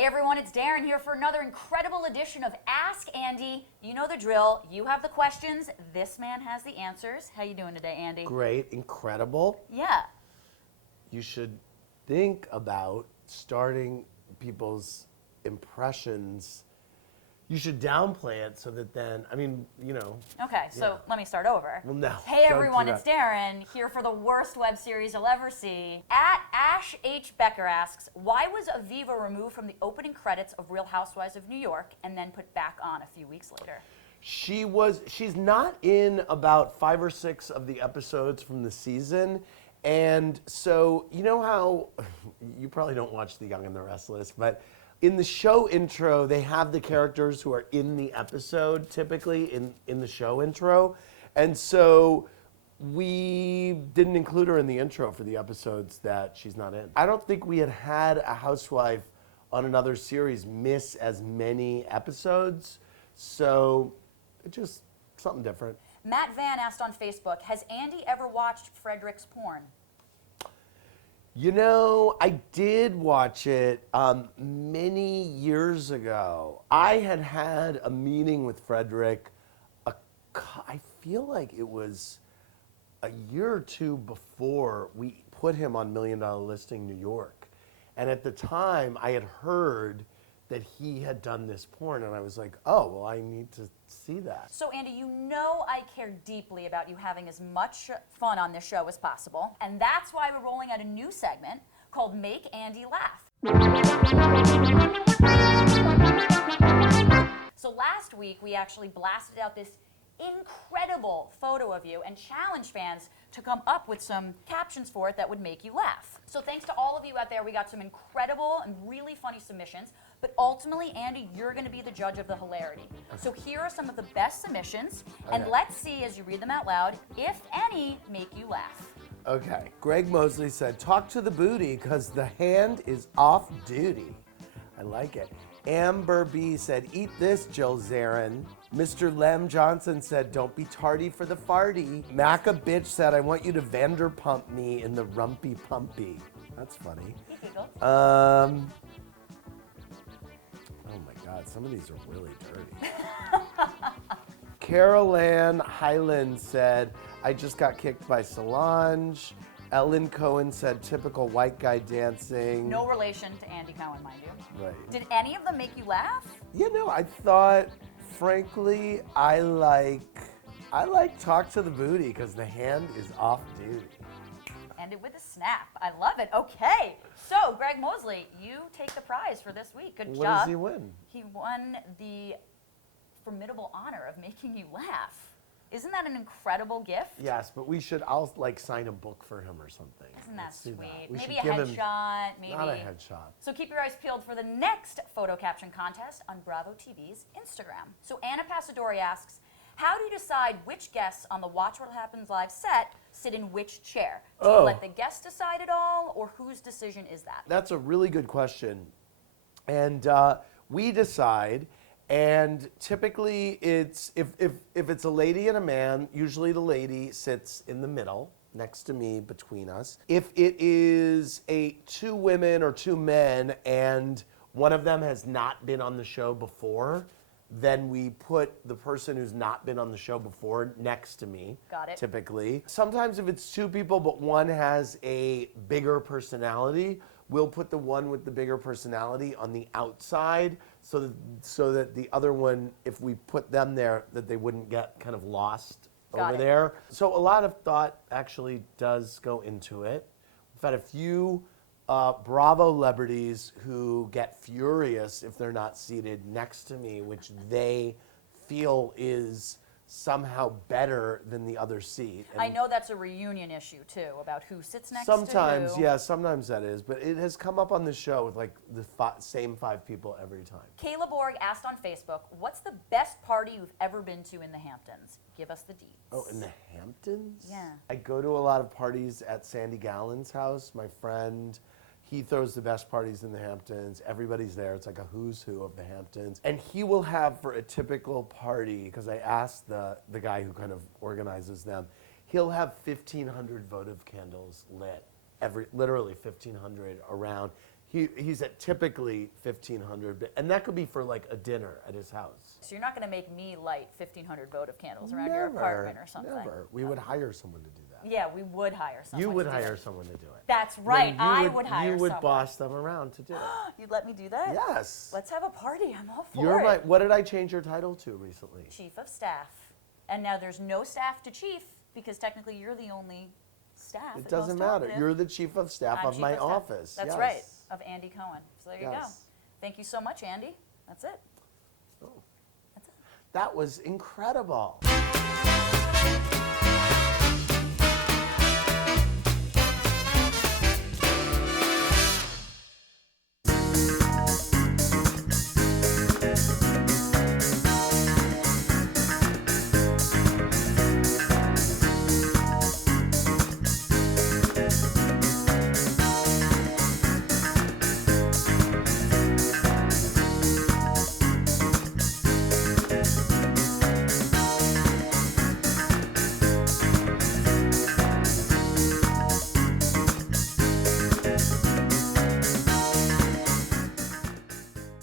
Hey everyone, it's Daryn here for another incredible edition of Ask Andy. You know the drill. You have the questions. This man has the answers. How you doing today, Andy? Great, incredible. Yeah. You should think about starting people's impressions. You should downplay it so that then, Okay, so let me start over. Well, no. Hey don't everyone, do it's that. Daryn here for the worst web series you'll ever see. At Ash H. Becker asks, why was Aviva removed from the opening credits of Real Housewives of New York and then put back on a few weeks later? She's not in about 5 or 6 of the episodes from the season. And so, you know how, you probably don't watch The Young and the Restless, but in the show intro, they have the characters who are in the episode, typically in the show intro. And so we didn't include her in the intro for the episodes that she's not in. I don't think we had a housewife on another series miss as many episodes. So it's just something different. Matt Van asked on Facebook, has Andy ever watched Fredrik's porn? You know, I did watch it many years ago. I had a meeting with Fredrik, I feel like it was a year or two before we put him on $1 Million Listing New York. And at the time, I had heard that he had done this porn, and I was like, oh, well, I need to see that. So Andy, you know I care deeply about you having as much fun on this show as possible, and that's why we're rolling out a new segment called Make Andy Laugh. So last week, we actually blasted out this incredible photo of you and challenged fans to come up with some captions for it that would make you laugh. So thanks to all of you out there, we got some incredible and really funny submissions, but ultimately, Andy, you're gonna be the judge of the hilarity. So here are some of the best submissions, and let's see, as you read them out loud, if any make you laugh. Okay. Greg Mosley said, talk to the booty because the hand is off duty. I like it. Amber B said, eat this, Jill Zarin. Mr. Lem Johnson said, don't be tardy for the farty. Maca Bitch said, I want you to Vanderpump me in the rumpy pumpy. That's funny. Oh my God, some of these are really dirty. Carol Ann Highland said, I just got kicked by Solange. Ellen Cohen said, typical white guy dancing. No relation to Andy Cohen, mind you. Right. Did any of them make you laugh? You know, I thought, frankly, I like talk to the booty because the hand is off duty. End it with a snap. I love it. Okay. So, Greg Mosley, you take the prize for this week. Good job. What does he win? He won the formidable honor of making you laugh. Isn't that an incredible gift? Yes, but I'll like sign a book for him or something. Isn't that Let's do sweet? that. We Maybe should a give him- headshot, maybe. Not a headshot. So keep your eyes peeled for the next photo caption contest on Bravo TV's Instagram. So Anna Passadori asks, how do you decide which guests on the Watch What Happens Live set sit in which chair? Do you let the guests decide it all, or whose decision is that? That's a really good question. And we decide, and typically it's, if it's a lady and a man, usually the lady sits in the middle, next to me, between us. If it is 2 women or 2 men, and one of them has not been on the show before, then we put the person who's not been on the show before next to me. Got it. Typically. Sometimes if it's 2 people, but one has a bigger personality, we'll put the one with the bigger personality on the outside so that the other one, if we put them there, that they wouldn't get kind of lost over there. So a lot of thought actually does go into it. We've had a few Bravolebrities who get furious if they're not seated next to me, which they feel is somehow better than the other seat. And I know that's a reunion issue too, about who sits next sometimes, to who. yeah, sometimes that is, but it has come up on the show with like the same 5 people every time. Kayla Borg asked on Facebook, what's the best party you've ever been to in the Hamptons? Give us the deets. Oh, in the Hamptons? Yeah. I go to a lot of parties at Sandy Gallen's house. My friend, he throws the best parties in the Hamptons. Everybody's there. It's like a who's who of the Hamptons. And he will have, for a typical party, because I asked the guy who kind of organizes them, he'll have 1,500 votive candles lit, literally 1,500 around. He's at typically 1,500, and that could be for like a dinner at his house. So you're not going to make me light 1,500 votive candles around your apartment or something. Never. We would hire someone to do that. Yeah, we would hire someone. You would to do hire it. someone to do it. That's right. Then I would hire You would someone. boss them around to do it. You'd let me do that? Yes. Let's have a party. I'm all for You're it. What did I change your title to recently? Chief of staff. And now there's no staff to chief because technically you're the only staff. It at doesn't Most matter. Talkative. You're the chief of staff I'm of chief my of staff. office. That's Yes. right. Of Andy Cohen. So there you go. Yes. Thank you so much, Andy. That's it. Oh. That's it. That was incredible.